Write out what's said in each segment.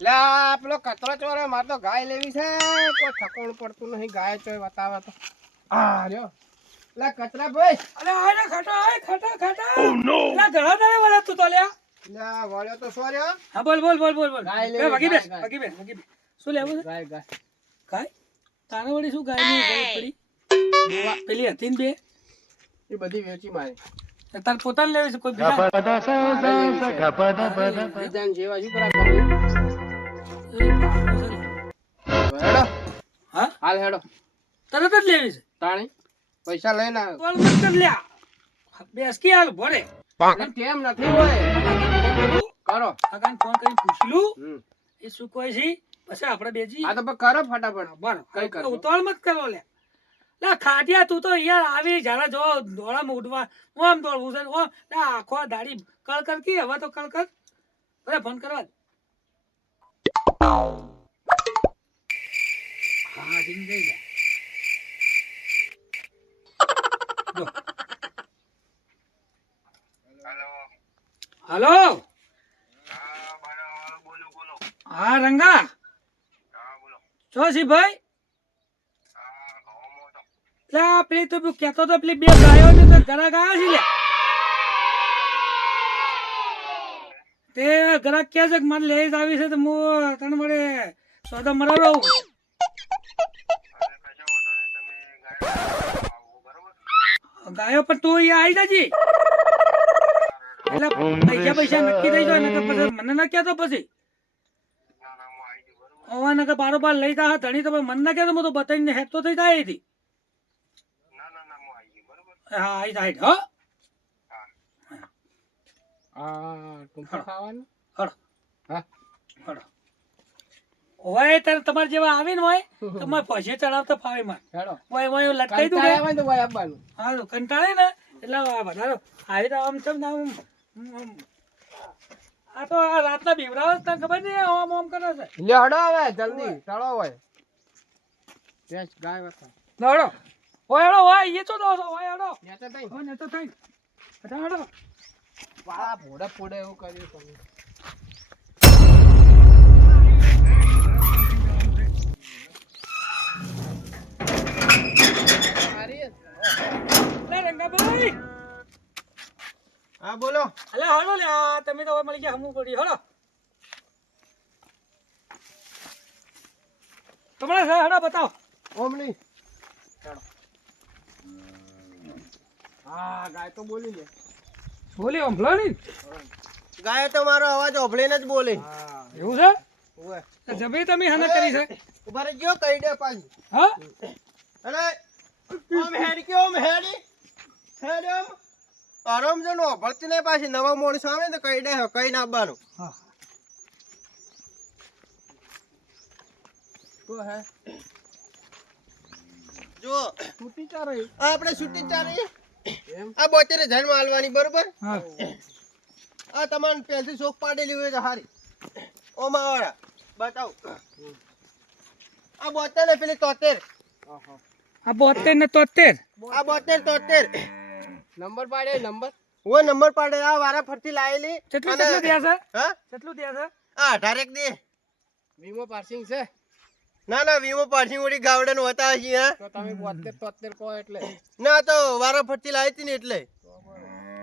લે પેલો કચરો ચોરે માર તો ગાય લેવી છે કોઈ ઠકોણ પડતું નહીં ગાય ચોય બતાવે તો આ રહ્યો લે કચરા ભાઈ અરે આને ખાટા ઓ નો લા ઘણા દાડે વળે તું તો લ્યા લે વળ્યો તો સો રહ્યો હા બોલ ગાય એ લેવી, વગી બેસ ગાય. વગી બેસ શું લેવું છે ગાય ગાય ગાય તારે વળી શું ગાય ની જરૂર પડી દોવા પેલી હતી ને બે એ બધી વેચી મારી તાર પોતાને લેવી છે કોઈ બીજા બીજાને જેવા શું કરા કરવી હેડો હા હાલ હેડો તરત જ લેવી છે તાણી પૈસા લઈને આવ. બોલ મત કર લ્યા બેસ કી હાલ ભરે એમ કેમ નથી હોય કરો કાકાને ફોન કરી પૂછી લઉં હમ. એ શું કહે છે પછી આપણે બેજી આ તો પણ કરો ફટાફટ બરો કઈ કરજો. ઉતાવળ મત કરો લે લા ખાટિયા તું તો યાર આવી જ્યારે જો દોડામાં ઉઠવા ઓમ દોડવું છે ઓમ લા આખો દાડી કળ કર કી હવે તો કળ કર ભલે ફોન કરવા દે. હા જીન જઈ લે જો. હાલો હા રંગા છો છી ભાઈ લા પેલી તો કેતો તો પેલી બે ગાયો ને તો ઘરા ગયા છે લે તે ઘરા કે છે કે મને લઈ જ આવી છે તો હું તને મળે સોદા મરાવ રહું ગાયો પણ તું અહીંયા આવી જજી એટલે પૈસા નક્કી થઈ જાય ને કે પછી મને ના કહેતો પછી હવે ને કે બારોબાર લઈ જા ધણી તો મને ના કહેતો હું તો બતાવીને હેઠતો થઈ જાય હતી હા આવી જાય હો આ ટૂંપા ખાવાનું હળો હા હળો હોય તારે તમારે જેવા આવે ને હોય તો મારે પૈસે ચડાવતા ફાવે મારે હેડો હોય હોય લટકાઈ દઉં કંટાળ્યા હોય તો ભાઈ આપવાનું હા કંટાળે ને એટલે વધારો આવી તો આમ છે ને આમ આ તો આ રાતના બીવરાવ તને ખબર નહીં આમ આમ કરે છે લે હડો હવે જલ્દી ચડો હોય બેસ ગાય વાતા હળો હોય હળો હોય એ તો દો હોય હળો નેચે થઈ હોય ને તો થઈ અચ્છા હળો વાળા ભોડે ફોડે એવું કર્યું તમે લે રંગાભાઈ હા બોલો અલે હળો લે આ તમે તો હવે મળી ગયા હમું પડી હળો તમારે છે હળો બતાવો ઓમની હેડો હા ગાય તો બોલી લે બોલી ઓંભળો ની ગાય તો મારો અવાજ ઓભળીને જ બોલે હા એવું છે ઓએ તો જબરી તમે હને કરી છે ઉભા રહી ગયો કહી દે પાછી હા અરે ઓમ હેડી કે ઓમ હેડી હેડમ આરામ જનો ભરતી ને પાછી નવા મોણસ આવે ને તો કહી દે કઈ ના આવવાનું હા તો હે જો છૂટી ચારો આપણે છૂટી ચાલી એમ આ બોતેરે જન્મ આલવાની બરોબર હા આ તમારે પહેલથી શોખ પાડેલી હોય તો હારી ઓ માવાળા બતાવ આ બોતેર ને પેલી 73 આ 72 ને 73 આ 72 નંબર પાડે નંબર ઓ નંબર પાડે આ વારા ફરતી લાયેલી કેટલું કેટલું દે છે હા કેટલું દે છે આ 18 દે વીમો પાર્સિંગ છે ના ના વીમો પાર્સિંગ ઓડી ગાવડન હોતા છે હા તો તમે 72 73 કહો એટલે ના તો વારા ફરતી લાવી હતી ને એટલે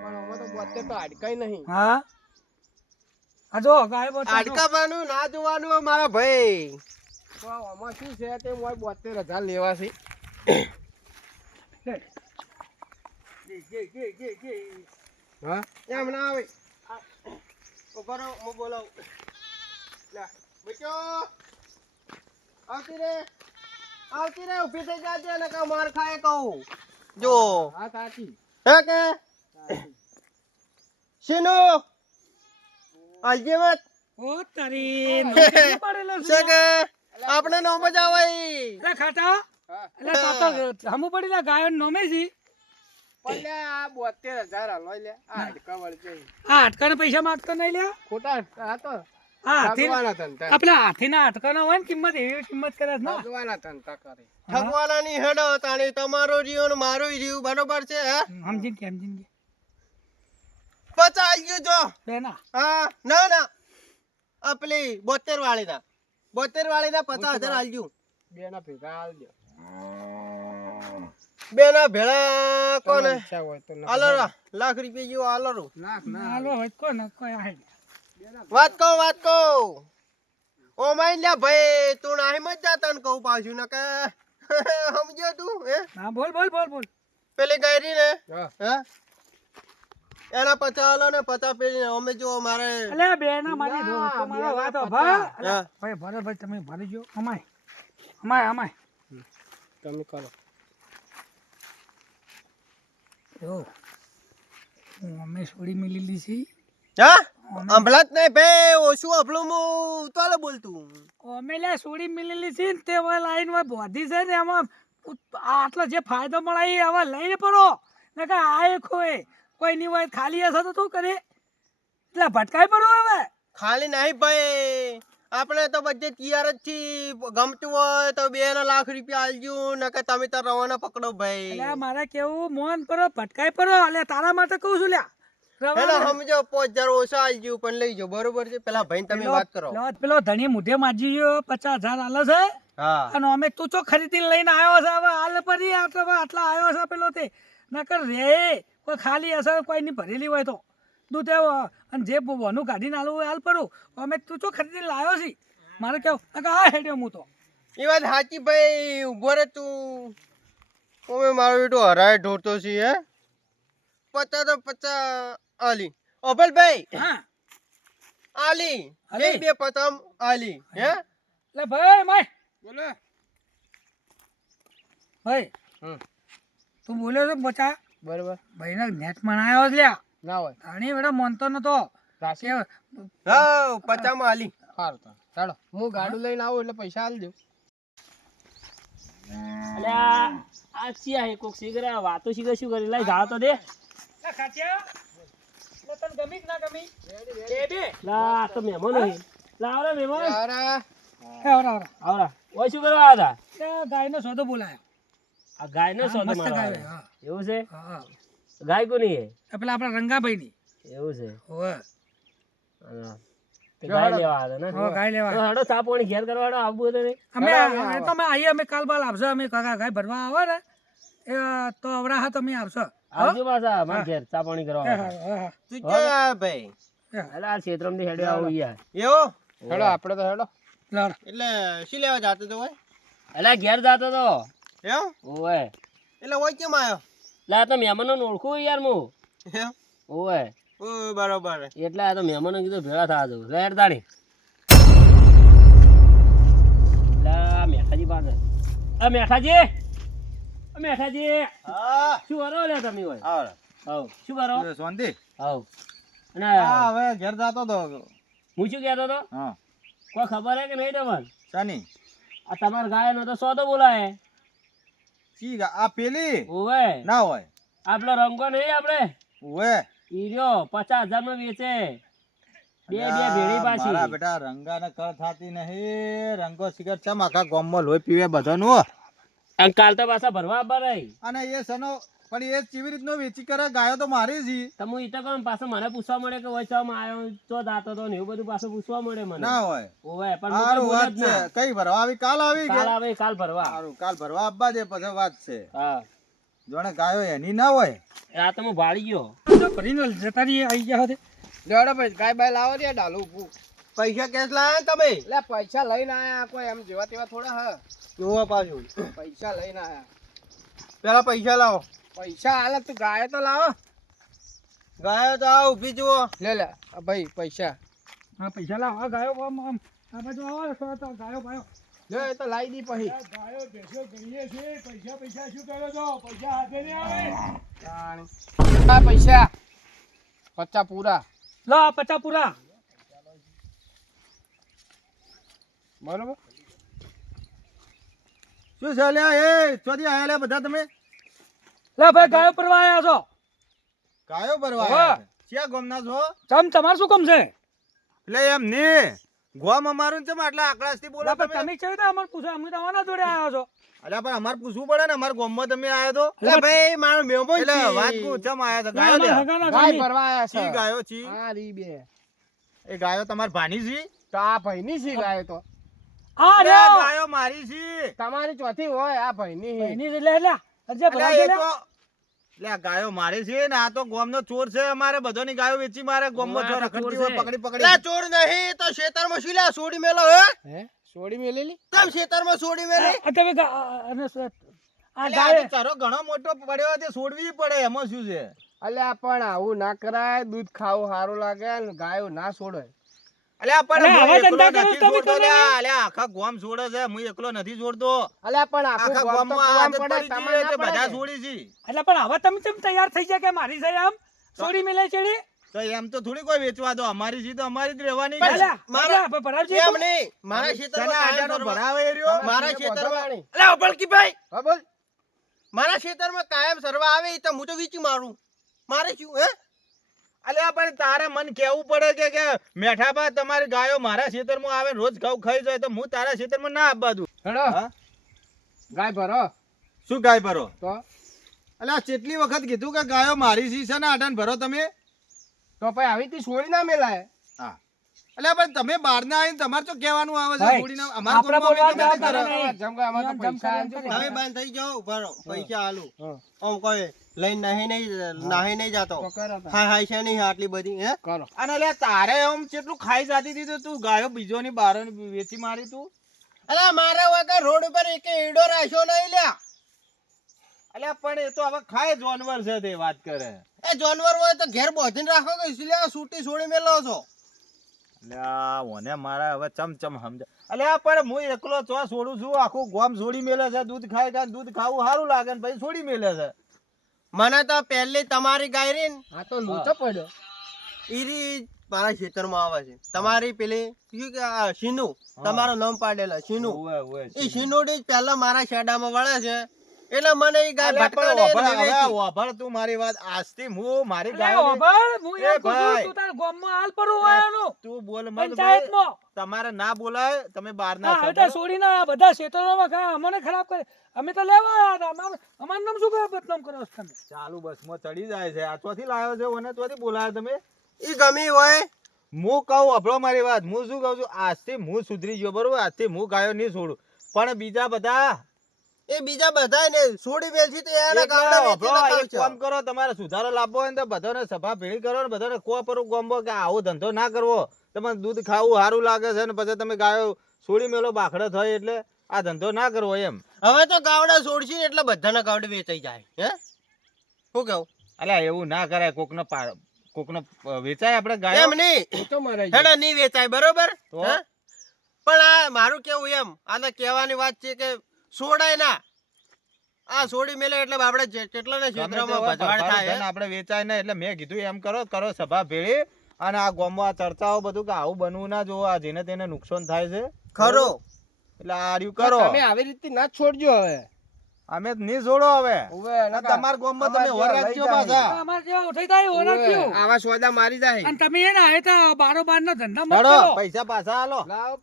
પણ હવે તો 72 તો આડકાઈ નહીં હા આ જો ગાય બતાવો આડકાવાનું ના જોવાનું મારા ભાઈ તો આમાં શું છે તે મોય 72000 લેવા છે હા એમ ના આવે ઉભા રહો હું બોલાવું લે બેટો આવતી રે ઊભી થઈ જાજે ને કા માર ખાય કહું જો હા સાચી હે કે શીનો આલજે મત ઓ તારી નોકરી પડેલો છે છે કે આપણે નો મજા આવે એટલે ખાટા એટલે તાતો હમુ પડી લા ગાયો નોમે છે પણ લે આ 72000 હાલો લે આ હડકા વળજે આ હાટકાના પૈસા માંગતો નહીં લ્યા ખોટા આ તો આ હાથી ભગવાના ધંધા આપણા હાથીના હાટકાના હોય ને કિંમત એવી કિંમત કરે છે ને ભગવાના ધંધા કરે ઠગવાનાની હેડો તાણી તમારો જીવ ને મારો જીવ બરોબર છે હે સમજીને કે સમજીને પચાઈ ગયો જો બેના હા ના ના આ પેલી 72 વાળીના 50,000 આલજો. બે ના ભેગા આલ દો. બે ના ભેળા કોને ઈચ્છા હોય તો લખ. આલો લાખ રૂપિયા જેવો આલો રો. નાખ ના હાલો હવે કોઈ ને કોઈ આહે. વાત કહું ઓ માઈ લ્યા ભાઈ તું નાહી મત જા તને કહું પાછું ને કે સમજ્યો તું હે હા બોલ. પેલી ગાયરી ને હા. હે એના 50 આલો ને 50 પેલી અમે જો મારે અલે બે ના મારી દો ના, તો મારો બે ના વાતો પચાસ. ભા. અલે હા. ભાઈ ભરતભાઈ તમે ભરી ગયો અમાય તમે કરો. જો અમે છોડી મિલેલી છે હા અંભળાત નહીં ભાઈ ઓછું અભળું હું તોલે બોલતું અમે લે છોડી મિલેલી છે ને તે હવે લાઈન માં બોધી છે ને એમાં આટલો જે ફાયદો મળે એ હવે લઈને પડો ને કે આ ખોય કોઈ ની હોય ખાલી હશે તો શું કરે એટલે ભટકાઈ પડો હવે. ખાલી નહીં ભાઈ આપણે તો બધે તૈયાર જ છી ગમતું હોય તો 2 લાખ રૂપિયા આલજો ને કે તમે તો રવાના પકડો ભાઈ એટલે મારે કેવું મોન પડો ભટકાઈ પડો એટલે તારા માટે કહું છું લ્યા હેલો સમજો 5000 ઓછા આલજો પણ લઈ જાઓ બરોબર છે પેલા ભાઈ તમે વાત કરો પેલો ધણી મુઢે માજી ગયો 50,000 આલે છે હા અને અમે તું ચો ખરીદીને લઈને આવ્યો છે હવે હાલ પરી આટલા આવ્યો છે પેલો તે નકર રે કોઈ ખાલી હશે કોઈ ની ભરેલી હોય તો દૂધ અને જે વનું કાઢીને આલું હોય હાલ પડું અમે તું ચો ખરીદીને લાવ્યો છે મારે કેવું નકર આ હેડ્યો હું તો એ વાત સાચી ભાઈ ઉભો રે તું ઓમે મારો બેટો હરાય ઢોરતો છે હે 50 તો 50 આલી ઓબલ ભાઈ હા આલી આલી. બે પતમ આલી હે એટલે ભાઈ માય બોલે. ભાઈ તું બોલ્યો છે બચા બરોબર. ભાઈને નેટમાં આવ્યો છે લ્યા ના હોય. ધણી વેડો મોનતો નતો રાશિ. કે હા 50 માં આલી સારું તો ચાલો હું ગાડું લઈને આવું એટલે પૈસા આલજો. અલ્યા આ ચિયા હે કોક સિગરા વાતો સિગર શું કરી લાઈ જાવ તો દે ખાચિયા તને ગમી કે ના ગમી બે લા આ તો મહેમાન હે લા આવરા મહેમાન યારા હે ઓરા આવરા ઓય શું કરવા આવ્યા હતા ગાયનો સોદો બોલાયો આ ગાય નો સોદો મસ્ત મારવા ગાય આવ્યા. હા એવું છે હા ગાય કોની હે આ પેલા આપણા રંગાભાઈ ની એવું છે ઓય હા. તે ગાય લેવા આવ્યા હતા હો ને ગાય લેવા તો હેડો ચા પાણી ઘેર કરવા હેડો આવવું હતું ને અમે તો અમે આવીએ અમે કાલ બાલ આવશે અમે કાકા ગાય ભરવા આવે ને એ તો અવરા હા તમે આવશો આવજો પાછા મારા ઘેર ચા પાણી કરવા હા, આવ્યા. હા, હા. તું ક્યાં ભાઈ અલા આ ક્ષેત્રમ થી હેડે આવું યાર એવો હેડો આપણે તો હેડો. લડ. એટલે શી લેવા જાતો તો હોય અલા ઘેર જાતો તો એમ ઓય એટલે હોય કેમ આવ્યો લા આ તો મહેમાનો ઓળખું યાર હું એમ ઓય ઓ બરોબર એટલે આ તો મહેમાનો કીધું ભેળા થવા દઉં લેટ દાડી લા મેઠાજી પાસે મેઠાજી હા શું કરો લે તમે હોય આવ હવ શું કરો શાંતિ હવ અને હા હવે ઘેર જાતો તો હું શું કહેતો તો હા કોઈ ખબર હે કે નહીં તમને શાની આ તમારા ગાય નો તો સોદો બોલાય ચી આ પેલી ઓવે ના હોય આપડે રંગો નહીં આપડે ઓએ ઈ રહ્યો 50,000 માં વેચે બે ભેળી પાછી મારા બેટા રંગાને કળ થાતી નહીં રંગો સિગરેટ ચમ આખા ગામમાં લોહી પીવે બધાનું અને કાલ તો પાછા ભરવા આપવા રહી અને એ સનો પણ એ કેવી રીતનો વેચી કરે ગાયો તો મારી જ ઈ. તો હું ઈ તો કહું પાછો મને પૂછવા મળે કે ઓય ચમ આયો તો દાતો તો ને એવું બધું પાછું પૂછવા મળે મને ના હોય ઓવે પણ હું સારું કઈ બોલે વાત જ છે ના. કઈ ભરવા આવી કાલ આવી કાલ કે આવે કાલ ભરવા સારું કાલ ભરવા આપવા દે પછી વાત છે હા જોણે ગાયો એની ના હોય આ તો હું ભાળી ગયો તો ભરીને જતા રહીએ આવી ગયા હતી હેડો ભાઈ ગાય બાય લાવો રે ડાલું ઊભું. પૈસા કેસ લાયા તમે એટલે પૈસા લઈને આયા કોઈ એમ જેવા તેવા થોડા હા જોવા પાછું પૈસા લઈને આયા. પેલા પૈસા લાવો પૈસા હાલે તું ગાય તો લાવો. ગાયો તો આ ઊભી જુઓ લે લે આ ભાઈ પૈસા હા પૈસા લાવ આ ગાયો આમ આમ આ બાજુ આવો તો ગાયો ભાયો લે એ તો લાવી દી પછી. ગાયો બેસો ગણીએ છે પૈસા શું કરો છો પૈસા હાથે નહીં આવે આ પૈસા 50 પૂરા લો 50 પૂરા બરોબર. શું છે લ્યા એ ચોથી આયા લ્યા બધા તમે લે ભાઈ ગાયો પરવા આયા છો ગાયો ભરવા હોવે. આયા છે. ક્યાં ગામના છો ચમ તમારે શું કામ છે એટલે એમ ને ગોમ અમારું છે આટલા આકડાસથી બોલો લે, પણ તમે તમે કેવી રીતે અમને પૂછો અમે તમારા જોડે આવ્યા છો અલ્યા પણ અમારે પૂછવું પડે ને અમારા ગામમાં તમે આયા તો એટલે ભાઈ મારો મહેમાન એટલે છે. વાત કહું ચમ આયા તો લે, ગાયો અમારા લ્યા હગાના ગાય ગામી. ભરવા આયા છે. ચી ગાયો ચી આ રી બે એ ગાયો તમાર ભાની જી તો આ ભાઈની છે ગાયો તો આ અરે રહ્યો. ગાયો મારી છે તમારી ચોથી હોય આ ભાઈની છે. એની એટલે એટલે અજય અલ્યા, ભરાઈ એ ગયેલા. તો લે આ ગાયો મારી છે ને આ તો ગોમનો ચોર છે અમારે બધાની ગાયો વેચી મારે ગોમમાં ઓવા, ચોર આ તો ચોર રખડતી હોય છે. પકડી પકડી લા ચોર નહીં તો ખેતરમાં શું લ્યા સોડી મેલો હે હે છોડી મેલેલી કેમ ખેતરમાં સોડી મેલી આ તમે અને આ અલ્યા, ગાય આ તો તારો ઘણો મોટો પડ્યો તે છોડવી પડે એમાં શું છે અલ્યા પણ આવું ના કરાય દૂધ ખાવું સારું લાગે ને ગાયો ના છોડાય અલ્યા પણ અલ્યા, હું આવા એકલો ધંધા કરો નથી તમે છોડતો કરો લ્યા. ને. અલ્યા, આખા ગોમ છોડે છે હું એકલો નથી છોડતો અલ્યા પણ આખું આખા ગામ તો ગોમમાં કુવામાં આદત પડે, પડી તમારે ગઈ ના એટલે બધા પડે. છોડી છે એટલે પણ હવે તમે કેમ તૈયાર થઈ જાય કે મારી છે આમ છોડી મેલે ચેડી તો એમ તો થોડી કોઈ વેચવા દો અમારી છે તો અમારી જ રહેવાની પણ છે. અલ્યા, મારા- અલ્યા, ભરાવજી એમ તું. નહીં મારા ખેતરમાં તને કાયમ આટાનો સરવા- ભરાવે એ રહ્યો. મારા તમે ખેતરમાં વધવાની. અલ્યા બળકીભાઈ હા બોલ મારા ખેતરમાં કાયમ સરવા આવે ઈ તો હું તો વીચી મારું મારે શું હે અલ્યા પણ તારે મન કેવું પડે કે મેઠાબા તમારી ગાયો મારા ખેતરમાં આવે ને રોજ ઘઉં ખાઈ જાય તો હું તારા ખેતરમાં ના આપવા દઉં હેડો હા? ગાય ભરો શું ગાય ભરો તો અલ્યા કેટલી વખત કીધું કે ગાયો મારી સી છે ને આટાને ભરો તમે તો પછી આવી તી છોડી ના મેલાય હા અલ્યા પણ તમે બહાર ના આવીને તમારે તો કહેવાનું આવે છે ભાઈ, છોડીને અમારા આપણા ગામમાં અમે બોલવા ગમે તે જવાબ કરો. નહીં. જમ કે અમાર તો જમ પૈસા જમ આલજો. કરે. તમે બંધ થઈ જાઓ ઉભા રહો પૈસા આલું હા. આમ કોઈ લઈને નાહી નહીં જાતો તો કરો તાર. હા હા છે નહીં આટલી બધી હે કરો અને અલ્યા તારે આમ કેટલું ખાઈ જાતી હતી તો તું ગાયો બીજોની બહાર વેચી મારી તું અલ્યા મારા વગર રોડ ઉપર એક ઈડો રાખ્યો નહીં લ્યા અલ્યા પણ એ તો હવે ખાય જાનવર છે તે વાત કરે એ જાનવર હોય તો ઘેર બોધીને રાખો કે ઈસલિયા સૂટી છોડી મેલો છો અલ્યા ઓને મારા હવે ચમચમ સમજા અલ્યા પણ હું એકલો ચો છોડું છું આખું ગોમ છોડી મેલે છે દૂધ ખાય છે દૂધ ખાવું સારું લાગે ને પછી છોડી મેલે છે મને તો પહેલી તમારી ગાય રહી ને આ તો લૂચો પડ્યો ઈરી મારા ખેતરમાં આવે છે તમારી પેલી શું કે આ શીનુ તમારું નામ પાડેલા શીનુ ઓવે, ઓવે, એ શીનુડી જ પહેલા મારા શેડામાં વળે છે એટલે મને ઈ ગાય અલ્યા પણ ભટકાડે ઓભળ, ને હવે વેચી. ઓભળ તું મારી વાત આજથી હું મારી અલ્યા, ગાયોની- ઓભળ, હું એ એમ કહું છું, ભાઈ. તું તારા ગામમાં હાલ પડું વાયાનું. તું બોલ મત ભાઈ. પંચાયતમાં. તમારે ના બોલાય તમે બહાર ના હા, હવે થો. તો છોડીને આ બધા ક્ષેત્રોમાં અમને ખરાબ કરે અમે તો લેવા આવ્યા હતા અમારું નામ શું કરે બદનામ કરો છો તમે ચાલુ બસમાં ચડી જાય છે આ ચોથી લાવ્યો છે ઓને ચોથી બોલાયો તમે ઈ ગમી હોય હું કહું અભળો મારી વાત હું શું કહું છું આજથી હું સુધરી ગયો બરોબર આજથી હું ગાયો નહીં છોડું પણ બીજા બધા એ બીજા બધા ને છોડી મેલથી તો એના એટલે ગામડે વેચી અભળો, નખાવ એક છે. કામ કરો તમારે સુધારો લાવવો હોય ને તો બધાને સભા ભેળી કરો ને બધાને કો પરો ગોમો કે આવો ધંધો ના કરવો તમારે દૂધ ખાવું સારું લાગે છે ને પછી તમે ગાયો છોડી મેલો બાખડો થાય એટલે આ ધંધો ના કરવો એમ હવે તો ગાવડા છોડશી ને એટલે બધાના ગાવડે વેચાઈ જાય હે શું કેવું અલ્યા એવું ના કરાય કોકનો વેચાય આપણે ગાયો એમ નહીં લૂચો મરાઈ ગયો. હેડા નહીં વેચાય બરોબર તો? હે? પણ આ મારું કેવું એમ આને કહેવાની વાત છે કે છોડાય ના આ છોડી મેલે એટલે આપણે કેટલા ને ગમે તે ક્ષેત્રમાં હોય, ભજવાડ પરભારું થાય ધન હે? આપણે વેચાય ના એટલે મેં કીધું એમ કરો સભા ભેળી અને આ ગામમાં આ ચર્ચાઓ બધું કે આવું બનવું ના જોવો આ જેને તેને નુકસાન થાય છે ખરો એટલે આ રહ્યું તો કરો તમે આવી રીતે ના જ છોડજો હવે અમે નહીં છોડો હવે ઉવે, આ નકા. તમારા ગામમાં તમે અમારે વર ત્યાં રાખજો લઈ જાય. પાછા અમારે જેવા ઉઠાઈ થાય એવો રાખ્યું. ઉવે, આવા સોદા મારી જાય અને તમે એને આ તો બારોબાર ના ધંધા મત હેડો, કરો પૈસા પાછા હાલો લાવ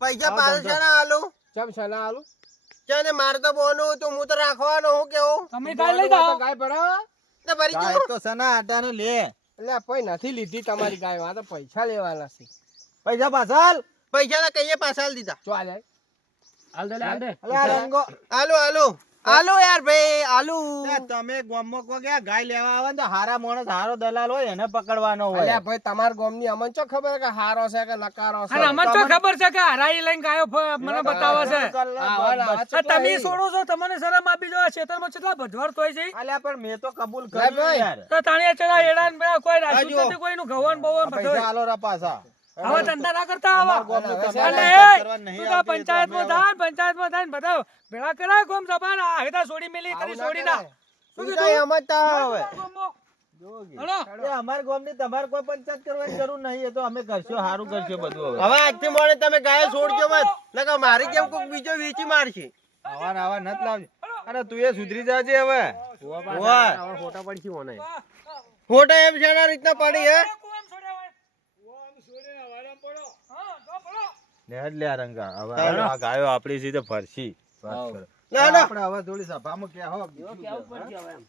પૈસા આ પાછા ધંધો. ના આલું ચમ સના આલું ચાને મારે તો બોનું હતું હું તો રાખવાનો હું કેવું તમે કાંઈ લઈ જાઓ ગાય ભરાવો તો ભરી ગાય જાઓ. તો સના આટાને લે એટલે કોઈ નથી લીધી તમારી ગાય આ તો પૈસા લેવાના છે પૈસા પાછા હાલ પૈસા તો કઈએ પાછા આલી દીધા ચાલ આય. હાલ દે લે, હાલ દે. અલે આ રંગો આલુ આલુ આલુ યાર ભાઈ આલુ લે, તમે ગામમાં કહો કે આ ગાય લેવા આવે ને તો હારા માણસ હારો દલાલ હોય એને પકડવાનો હોય અલ્યા ભાઈ તમાર ગામની અમન ચો ખબર કે હારો છે કે નકારો છે અને અમને તો ખબર છે કે હરાઈ લઈને ગાયો મને બતાવે છે આવા આ તમે છોડો છો તમને શરમ આપી જો આ ક્ષેત્રમાં કેટલા ભજવાડ થાય છે અલ્યા પણ મેં તો કબૂલ લે કર્યું ભાઈ. યાર તો તાણિયા ચડા એડા ને બધા કોઈ આ રાખ્યું જુઓ. નથી કોઈનું ઘવન બવન આ પૈસા બધું હાલો રા પાછા આવા ધંધા ના કરતા આવા ગામનું હવે તમારે અને પંચાયત એ, કરવા નહીં તું તો આવતી, એ તો અમે પંચાયતમાં થાય ને બધા ભેળા કરાય કોમ સભા ને આ હેતા છોડી મેલી કરી આવું ના છોડી ના કરાય. શું ઈ કીધું? કઈ સમજતા હવે જોગી. હલો. એ અમારા ગામની તમારે કોઈ પંચાયત કરવાની જરૂર નહીં એ તો અમે કરશું સારું કરશું બધું હવે હવે આજથી મોડે તમે ગાય છોડજો મત નકર મારી કેમ કોક બીજો વેચી મારશે આવા ને આવા નત લાવજો અને તું એ સુધરી જાજે હવે વાહ આવા ફોટા પડશે મને ફોટા એમ છે રીતના પડી હે લે લે આ રંગા હવે આ ગાયો આપણી સીધે ફરશી વાત કરો. ના ના આપણે હવે થોડી સભામાં ક્યાં હો કેવું પડશે હવે એમ.